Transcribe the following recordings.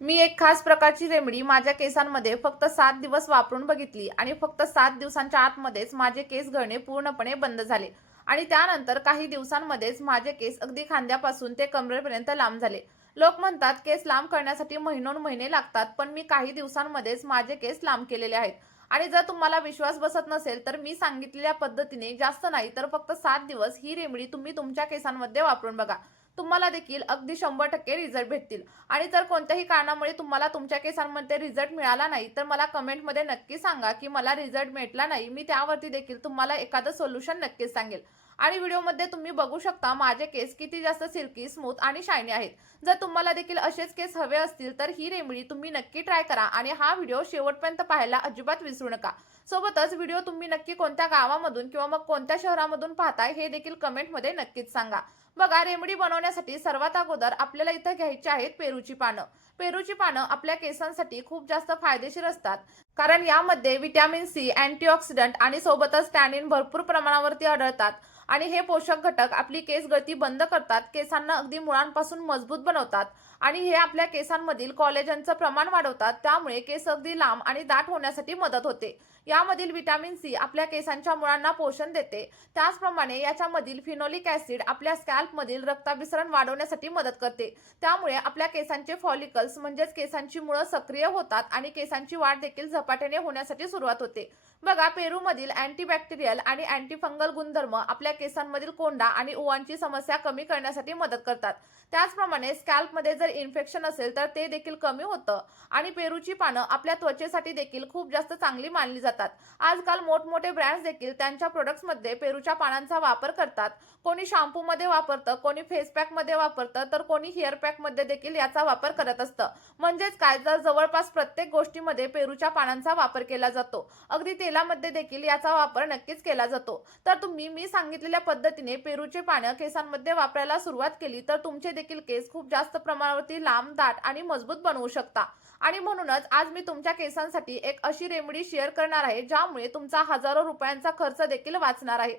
मी एक खास प्रकारची रेमेडी माझ्या केसांमध्ये फक्त 7 दिवस वापरून बघितली आणि फक्त 7 दिवसांच्या आतमध्येच माझे केस गळणे पूर्णपणे बंद झाले आणि त्यानंतर काही दिवसांमध्येच माझे केस अगदी खांद्यापासून ते कमरेपर्यंत लांब झाले. लोक म्हणतात केस लांब करण्यासाठी महिनोन-महिने लागतात, पण मी काही दिवसांमध्येच माझे केस लांब केलेले आहेत. आणि जर तुम्हाला विश्वास बसत नसेल तर मी सांगितलेल्या पद्धतीने जास्त नाही तर फक्त 7 दिवस ही रेमेडी तुम्ही तुमच्या केसांमध्ये वापरून बघा. तुम्हाला देखील अगदी 100% रिझल्ट भेटतील. आणि जर कोणत्याही कारणामुळे तुम्हाला तुमच्या केसांमध्ये रिझल्ट मिळाला नाही तर मला कमेंटमध्ये नक्की सांगा की मला रिझल्ट भेटला नाही. मी त्यावरती देखील तुम्हाला एखादं सोल्युशन नक्कीच सांगेल. आणि व्हिडिओमध्ये तुम्ही बघू शकता माझे केस किती जास्त सिल्की, स्मूथ आणि शायनी आहेत. जर तुम्हाला देखील असेच केस हवे असतील तर ही रेमेडी तुम्ही नक्की ट्राय करा आणि हा व्हिडिओ शेवटपर्यंत पाहायला अजिबात विसरू नका. सोबतच व्हिडिओ तुम्ही नक्की कोणत्या गावामधून किंवा मग कोणत्या शहरामधून पाहताय हे देखील कमेंटमध्ये नक्कीच सांगा. बघा, रेमेडी बनवण्यासाठी सर्वात अगोदर आपल्याला इथं घ्यायची आहेत पेरूची पानं. पेरूची पानं आपल्या केसांसाठी खूप जास्त फायदेशीर असतात, कारण यामध्ये व्हिटॅमिन सी, अँटीऑक्सिडंट आणि सोबतच टॅनिन भरपूर प्रमाणावरती आढळतात. आणि हे पोषक घटक आपली केस गळती बंद करतात, केसांना अगदी मुळांपासून मजबूत बनवतात आणि हे आपल्या केसांमधील कोलेजनचं प्रमाण वाढवतात. त्यामुळे केस अगदी लांब आणि दाट होण्यासाठी मदत होते. यामधील व्हिटॅमिन सी आपल्या केसांच्या मुळांना पोषण देते. त्याचप्रमाणे याच्यामधील फिनोलिक ऍसिड आपल्या स्कॅल्पमधील रक्ताभिसरण वाढवण्यासाठी मदत करते. त्यामुळे आपल्या केसांचे फॉलिकल्स म्हणजेच केसांची मुळं सक्रिय होतात आणि केसांची वाढ देखील झपाट्याने होण्यासाठी सुरुवात होते. बघा, पेरूमधील अँटीबॅक्टेरियल आणि अँटीफंगल गुणधर्म आपल्या केसांमधील कोंडा आणि उवांची समस्या कमी करण्यासाठी मदत करतात. त्याचप्रमाणे स्कॅल्पमध्ये जर इन्फेक्शन असेल तर ते देखील कमी होतं. आणि पेरूची पानं आपल्या त्वचेसाठी देखील खूप जास्त चांगली मानली जातात. आजकाल मोठमोठे ब्रँड्स देखील त्यांच्या प्रोडक्ट्समध्ये पेरूच्या पानांचा वापर करतात. कोणी शॅम्पूमध्ये वापरतं, कोणी फेस पॅकमध्ये वापरतं, तर कोणी हेअर पॅकमध्ये देखील याचा वापर करत असतं. म्हणजेच काय, तर जवळपास प्रत्येक गोष्टीमध्ये पेरूच्या पानांचा वापर केला जातो. अगदी तेलामध्ये देखील याचा वापर नक्कीच केला जातो. तर तुम्ही मी सांगितलेल्या पद्धतीने पेरूचे पानं केसांमध्ये वापरायला सुरुवात केली तर तुमचे देखील केस खूप जास्त प्रमाणावरती लांब, दाट आणि मजबूत बनवू शकता. आणि म्हणूनच आज मी तुमच्या केसांसाठी एक अशी रेमेडी शेअर करणार आहे ज्यामुळे तुमचा हजारो रुपयांचा खर्च देखील वाचणार आहे.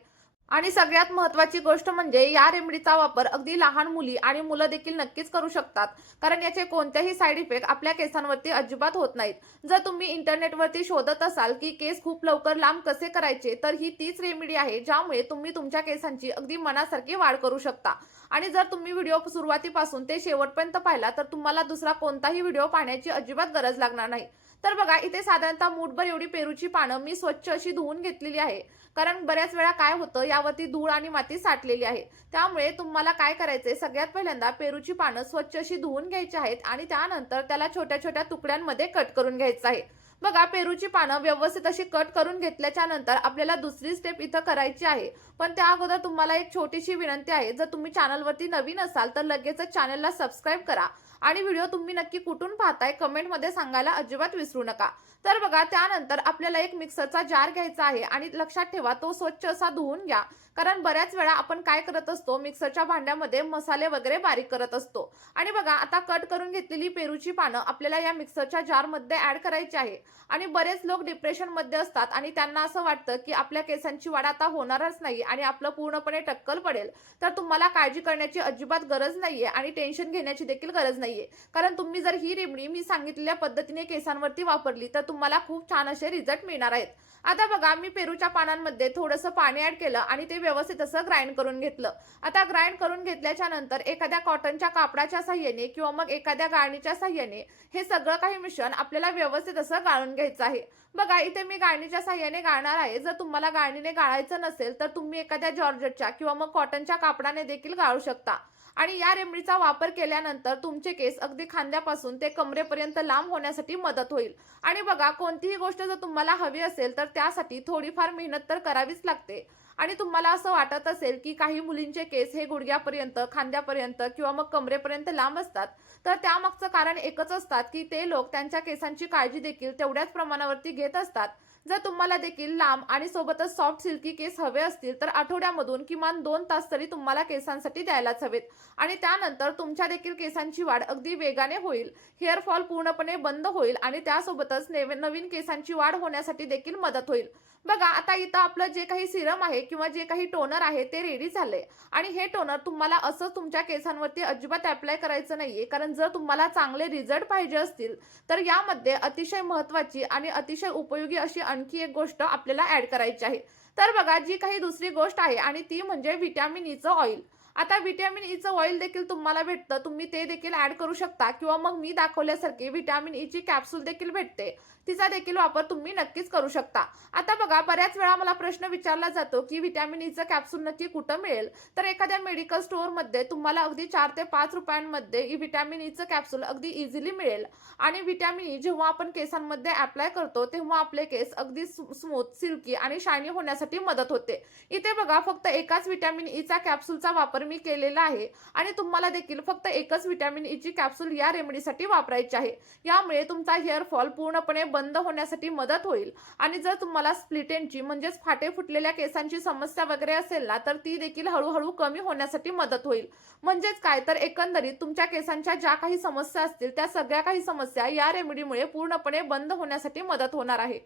आणि सगळ्यात महत्त्वाची गोष्ट म्हणजे या रेमेडीचा वापर अगदी लहान मुली आणि मुलं देखील नक्कीच करू शकतात, कारण याचे कोणतेही साईड इफेक्ट आपल्या केसांवरती अजिबात होत नाहीत. जर तुम्ही इंटरनेटवरती शोधत असाल की केस खूप लवकर लांब कसे करायचे, तर ही तीच रेमेडी आहे ज्यामुळे तुम्ही तुमच्या केसांची अगदी मनासारखी वाढ करू शकता. आणि जर तुम्ही व्हिडिओ सुरुवातीपासून ते शेवटपर्यंत पाहिला तर तुम्हाला दुसरा कोणताही व्हिडिओ पाहण्याची अजिबात गरज लागणार नाही. तर बघा, इथे साधारणतः मूठभर एवढी पेरूची पानं मी स्वच्छ अशी धुवून घेतलेली आहे. कारण बऱ्याच वेळा काय होतं, यावरती धूळ आणि माती साठलेली आहे. त्यामुळे तुम्हाला काय करायचंय, सगळ्यात पहिल्यांदा पेरूची पानं स्वच्छ अशी धुवून घ्यायची आहेत आणि त्यानंतर त्याला छोट्या छोट्या तुकड्यांमध्ये कट करून घ्यायचं आहे. बघा, पेरूची पानं व्यवस्थित अशी कट करून घेतल्याच्या नंतर आपल्याला दुसरी स्टेप इथं करायची आहे. पण त्या अगोदर तुम्हाला एक छोटीशी विनंती आहे, जर तुम्ही चॅनलवरती नवीन असाल तर लगेचच चॅनलला सबस्क्राईब करा आणि व्हिडिओ तुम्ही नक्की कुठून पाहताय कमेंटमध्ये सांगायला अजिबात विसरू नका. तर बघा, त्यानंतर आपल्याला एक मिक्सरचा जार घ्यायचा आहे आणि लक्षात ठेवा तो स्वच्छ असा धुवून घ्या. कारण बऱ्याच वेळा आपण काय करत असतो, मिक्सरच्या भांड्यामध्ये मसाले वगैरे बारीक करत असतो. आणि बघा, आता कट करून घेतलेली पेरूची पानं आपल्याला या मिक्सरच्या जारमध्ये ऍड करायची आहे. आणि बरेच लोक डिप्रेशनमध्ये असतात आणि त्यांना असं वाटतं की आपल्या केसांची वाढ आता होणारच नाही आणि आपलं पूर्णपणे टक्कल पडेल. तर तुम्हाला काळजी करण्याची अजिबात गरज नाहीये आणि टेन्शन घेण्याची देखील गरज नाहीये. कारण तुम्ही जर ही रेमेडी मी सांगितलेल्या पद्धतीने केसांवरती वापरली तर तुम्हाला खूप छान असे रिझल्ट मिळणार आहेत. आता बघा, मी पेरूच्या पानांमध्ये थोडंसं पाणी ऍड केलं आणि ते व्यवस्थित असं ग्राइंड करून घेतलं. आता ग्राइंड करून घेतल्याच्या नंतर एखाद्या कॉटनच्या कापडाच्या साह्याने किंवा मग एखाद्या गाळणीच्या साह्याने हे सगळं काही मिश्रण आपल्याला व्यवस्थित असं गाळून घ्यायचं आहे. बघा, इथे मी गाळणीच्या साह्याने गाळणार आहे. जर तुम्हाला गाळणीने गाळायचं नसेल तर तुम्ही एखाद्या जॉर्जेटच्या किंवा मग कॉटनच्या कापडाने देखील गाळू शकता. आणि या रेमेडीचा वापर केल्यानंतर तुमचे केस अगदी खांद्यापासून ते कमरेपर्यंत लांब होण्यासाठी मदत होईल. आणि बघा, कोणतीही गोष्ट जर तुम्हाला हवी असेल तर त्यासाठी थोडीफार मेहनत तर करावीच लागते. आणि तुम्हाला असं वाटत असेल की काही मुलींचे केस हे गुडघ्यापर्यंत, खांद्यापर्यंत किंवा मग कमरेपर्यंत लांब असतात, तर त्यामागचं कारण एकच असतात की ते लोक त्यांच्या केसांची काळजी देखील तेवढ्याच प्रमाणावरती घेत असतात. जर तुम्हाला देखील लांब आणि सोबतच सॉफ्ट सिल्की केस हवे असतील तर आठवड्यामधून किमान 2 तास तरी तुम्हाला केसांसाठी द्यायलाच हवेत. आणि त्यानंतर तुमच्या देखील केसांची वाढ अगदी वेगाने होईल, हेअर फॉल पूर्णपणे बंद होईल आणि त्यासोबतच नवीन केसांची वाढ होण्यासाठी देखील मदत होईल. बघा, आता इथं आपलं जे काही सिरम आहे किंवा जे काही टोनर आहे ते रेडी झालंय आणि हे टोनर तुम्हाला असंच तुमच्या केसांवरती अजिबात अप्लाय करायचं नाहीये, कारण जर तुम्हाला चांगले रिझल्ट पाहिजे असतील तर यामध्ये अतिशय महत्त्वाची आणि अतिशय उपयोगी अशी आणखी एक गोष्ट आपल्याला ॲड करायची आहे. तर बघा, जी काही दुसरी गोष्ट आहे आणि ती म्हणजे व्हिटॅमिन ईचं ऑइल. आता व्हिटॅमिन ईचं ऑइल देखील तुम्हाला भेटतं, तुम्ही ते देखील ॲड करू शकता किंवा मग मी दाखवल्यासारखी व्हिटॅमिन ईची कॅप्सूल देखील भेटते, तिचा देखील वापर तुम्ही नक्कीच करू शकता. आता बघा, बऱ्याच वेळा मला प्रश्न विचारला जातो की व्हिटॅमिन ईचं कॅप्सूल नक्की कुठं मिळेल? तर एखाद्या मेडिकल स्टोअरमध्ये तुम्हाला अगदी 4 ते 5 रुपयांमध्ये व्हिटॅमिन ईचं कॅप्सूल अगदी इझिली मिळेल. आणि व्हिटॅमिन ई जेव्हा आपण केसांमध्ये अप्लाय करतो तेव्हा आपले केस अगदी स्मूथ, सिल्की आणि शायनी होण्यासाठी मदत होते. इथे बघा, फक्त एकाच व्हिटॅमिन ईचा कॅप्सूलचा वापर मी केलेला आहे आणि तुम्हाला देखील फक्त एकच व्हिटॅमिन ईची कॅप्सूल या रेमेडीसाठी वापरायची आहे. यामुळे तुमचा हेअर फॉल पूर्णपणे बंद होण्यासाठी मदत होईल आणि जर तुम्हाला स्प्लिट एंडची म्हणजेच फाटे फुटलेल्या केसांची समस्या वगैरे असेल ना, तर ती देखील हळूहळू कमी होण्यासाठी मदत होईल. म्हणजेच काय, तर एकंदरीत तुमच्या केसांच्या ज्या काही समस्या असतील त्या सगळ्या काही समस्या या रेमेडीमुळे पूर्णपणे बंद होण्यासाठी मदत होणार आहे.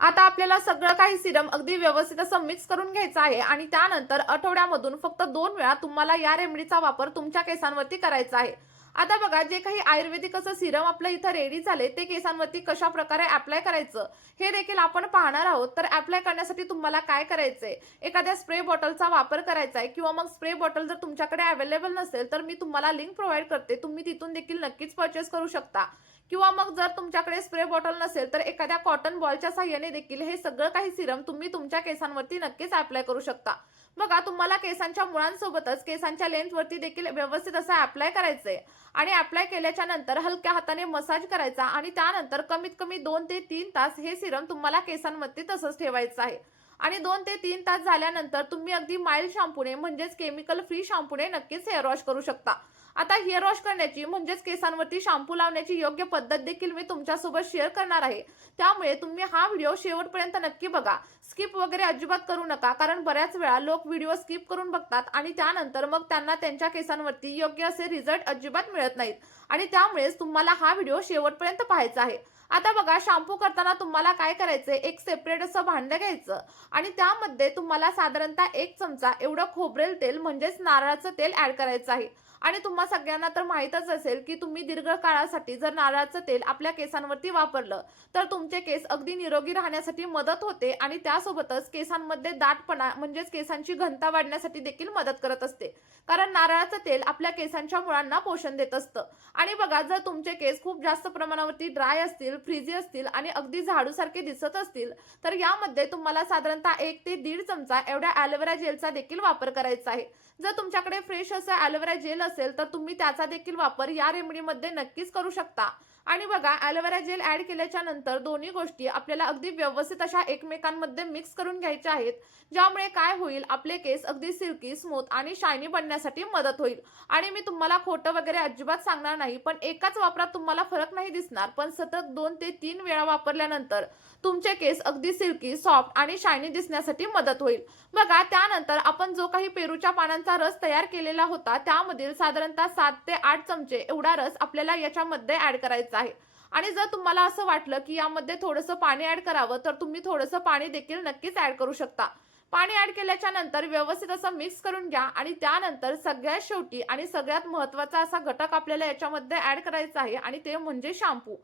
आता आपल्याला सगळं काही सिरम अगदी व्यवस्थित असं मिक्स करून घ्यायचं आहे आणि त्यानंतर आठवड्यामधून फक्त 2 वेळा तुम्हाला या रेमेडीचा वापर तुमच्या केसांवरती करायचा आहे. आता बघा, जे काही आयुर्वेदिक असं सिरम आपलं इथं रेडी झाले ते केसांवरती कशा प्रकारे अप्लाय करायचं हे देखील आपण पाहणार आहोत. तर अप्लाय करण्यासाठी तुम्हाला काय करायचंय, एखाद्या स्प्रे बॉटलचा वापर करायचा आहे किंवा मग स्प्रे बॉटल जर तुमच्याकडे अवेलेबल नसेल तर मी तुम्हाला लिंक प्रोव्हाइड करते, तुम्ही तिथून देखील नक्कीच परचेस करू शकता. किंवा मग जर तुमच्याकडे स्प्रे बॉटल नसेल तर एखाद्या कॉटन बॉलच्या साहाय्याने देखील हे सगळं काही सिरम तुम्ही तुमच्या केसांवरती नक्कीच अप्लाय करू शकता. बघा, तुम्हाला केसांच्या मुळांसोबतच केसांच्या लेंथवरती देखील व्यवस्थित असं अप्लाय करायचंय आणि अप्लाय केल्याच्या नंतर हलक्या हाताने मसाज करायचा आणि त्यानंतर कमीत कमी 2 ते 3 तास हे सिरम तुम्हाला केसांवरती तसंच ठेवायचं आहे. आणि 2 ते 3 तास झाल्यानंतर तुम्ही अगदी माइल्ड शॅम्पूने म्हणजेच केमिकल फ्री शॅम्पूने नक्कीच हेअर वॉश करू शकता. आता हेअर वॉश करण्याची म्हणजेच केसांवरती शॅम्पू लावण्याची योग्य पद्धत देखील मी तुमच्यासोबत शेअर करणार आहे. त्यामुळे तुम्ही हा व्हिडिओ शेवटपर्यंत नक्की बघा, स्किप वगैरे अजिबात करू नका, कारण बऱ्याच वेळा लोक व्हिडिओ स्किप करून बघतात आणि त्यानंतर मग त्यांना त्यांच्या केसांवरती योग्य असे रिझल्ट अजिबात मिळत नाहीत आणि त्यामुळेच तुम्हाला हा व्हिडिओ शेवटपर्यंत पाहायचा आहे. आता बघा, शॅम्पू करताना तुम्हाला काय करायचंय, एक सेपरेट असं भांडं घ्यायचं आणि त्यामध्ये तुम्हाला साधारणतः 1 चमचा एवढं खोबरेल तेल म्हणजेच नारळाचं तेल ऍड करायचं आहे. आणि तुम्हा सगळ्यांना तर माहीतच असेल की तुम्ही दीर्घ काळासाठी जर नारळाचं तेल आपल्या केसांवरती वापरलं तर तुमचे केस अगदी निरोगी राहण्यासाठी मदत होते आणि त्यासोबतच केसांमध्ये दाटपणा म्हणजेच केसांची घनता वाढण्यासाठी देखील मदत करत असते, कारण नारळाचं तेल आपल्या केसांच्या मुळांना पोषण देत असतं. आणि बघा, जर तुमचे केस खूप जास्त प्रमाणावरती ड्राय असतील, फ्रिझी असतील आणि अगदी झाडूसारखे दिसत असतील तर यामध्ये तुम्हाला साधारणतः 1 ते 1.5 चमचा एवढ्या ॲलोवेरा जेलचा देखील वापर करायचा आहे. जर तुमच्याकडे फ्रेश असं ॲलोवेरा जेल असेल तर तुम्ही त्याचा देखील वापर या रेमेडीमध्ये नक्कीच करू शकता. आणि बघा, ॲलोवेरा जेल ऍड केल्याच्या नंतर दोन्ही गोष्टी आपल्याला अगदी व्यवस्थित अशा एकमेकांमध्ये मिक्स करून घ्यायच्या आहेत, ज्यामुळे काय होईल, आपले केस अगदी सिल्की, स्मूथ आणि शायनी बनण्यासाठी मदत होईल. आणि मी तुम्हाला खोटं वगैरे अजिबात सांगणार नाही, पण एकाच वापरात तुम्हाला फरक नाही दिसणार, पण सतत 2 ते 3 वेळा वापरल्यानंतर तुमचे केस अगदी सिल्की, सॉफ्ट आणि शायनी दिसण्यासाठी मदत होईल. बघा, त्यानंतर आपण जो काही पेरूच्या पानांचा रस तयार केलेला होता त्यामधील साधारणतः 7 ते 8 चमचे एवढा रस आपल्याला याच्यामध्ये ऍड करायचा आहे. आणि जर तुम्हाला असं वाटलं की यामध्ये थोडंसं पाणी ऍड करावं तर तुम्ही थोडंसं पाणी देखील नक्कीच ऍड करू शकता. पाणी ऍड केल्याच्या नंतर व्यवस्थित असं मिक्स करून घ्या आणि त्यानंतर सगळ्यात शेवटी आणि सगळ्यात महत्त्वाचा असा घटक आपल्याला याच्यामध्ये ऍड करायचा आहे आणि ते म्हणजे शॅम्पू.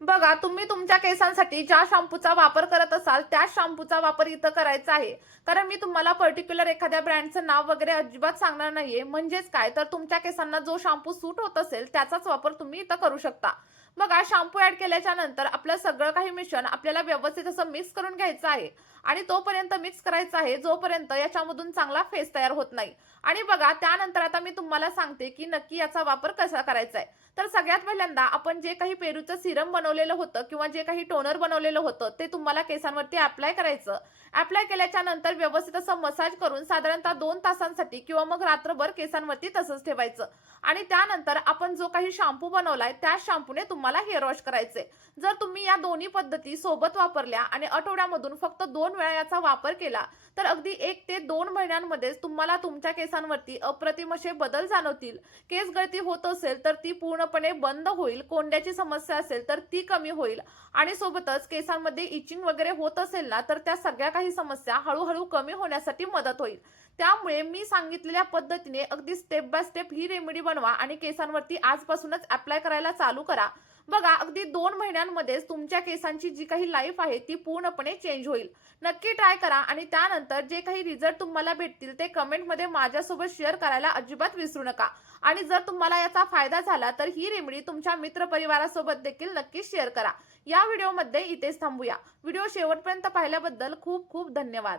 बघा, तुम्ही तुमच्या केसांसाठी ज्या शॅम्पूचा वापर करत असाल त्याच शॅम्पूचा वापर इथं करायचा आहे, कारण मी तुम्हाला पर्टिक्युलर एखाद्या ब्रँडचं नाव वगैरे अजिबात सांगणार नाहीये. म्हणजेच काय, तर तुमच्या केसांना जो शॅम्पू सूट होत असेल त्याचाच वापर तुम्ही इथं करू शकता. बघा, शॅम्पू ऍड केल्याच्या नंतर आपलं सगळं काही मिश्रण आपल्याला व्यवस्थित असं मिक्स करून घ्यायचं आहे आणि तोपर्यंत मिक्स करायचं आहे जोपर्यंत याच्यामधून चांगला फेस तयार होत नाही. आणि बघा, त्यानंतर आता मी तुम्हाला सांगते की नक्की याचा वापर कसा करायचा आहे. तर सगळ्यात पहिल्यांदा आपण जे काही पेरूचं सिरम बनवलेलं होतं किंवा जे काही टोनर बनवलेलं होतं ते तुम्हाला केसांवरती अप्लाय करायचं. अप्लाय केल्याच्या नंतर व्यवस्थित असं मसाज करून साधारणतः 2 तासांसाठी किंवा मग रात्रभर केसांवरती तसंच ठेवायचं. आणि त्यानंतर आपण जो काही शॅम्पू बनवलाय त्या शॅम्पूने तुम्हाला हेअर वॉश करायचे. जर तुम्ही या दोन्ही पद्धती सोबत वापरल्या आणि आठवड्यामधून फक्त 2 वेळा याचा वापर केला तर अगदी 1 ते 2 महिन्यांमध्येच तुम्हाला तुमच्या केसांवरती अप्रतिम असे बदल जाणवतील. केस गळती होत असेल तर ती पूर्ण पूर्णपणे बंद होईल, कोंड्याची समस्या असेल तर ती कमी होईल आणि सोबतच केसांमध्ये इचिंग वगैरे होत असेल ना, तर त्या सगळ्या काही समस्या हळूहळू कमी होण्यासाठी मदत होईल. त्यामुळे मी सांगितलेल्या पद्धतीने अगदी step by step he remedy बनवा आणि केसांवरती आजपासूनच अप्लाय करायला चालू करा. बघा, अगदी 2 महिन्यांमध्येच तुमच्या केसांची जी काही लाईफ आहे ती पूर्णपणे चेंज होईल. नक्की ट्राय करा आणि त्यानंतर जे काही रिझल्ट तुम्हाला भेटतील ते कमेंटमध्ये माझ्यासोबत शेअर करायला अजिबात विसरू नका. आणि जर तुम्हाला याचा फायदा झाला तर ही रेमेडी तुमच्या मित्रपरिवारासोबत देखील नक्की शेअर करा. या व्हिडिओमध्ये इथेच थांबूया. व्हिडिओ शेवटपर्यंत पाहिल्याबद्दल खूप खूप धन्यवाद.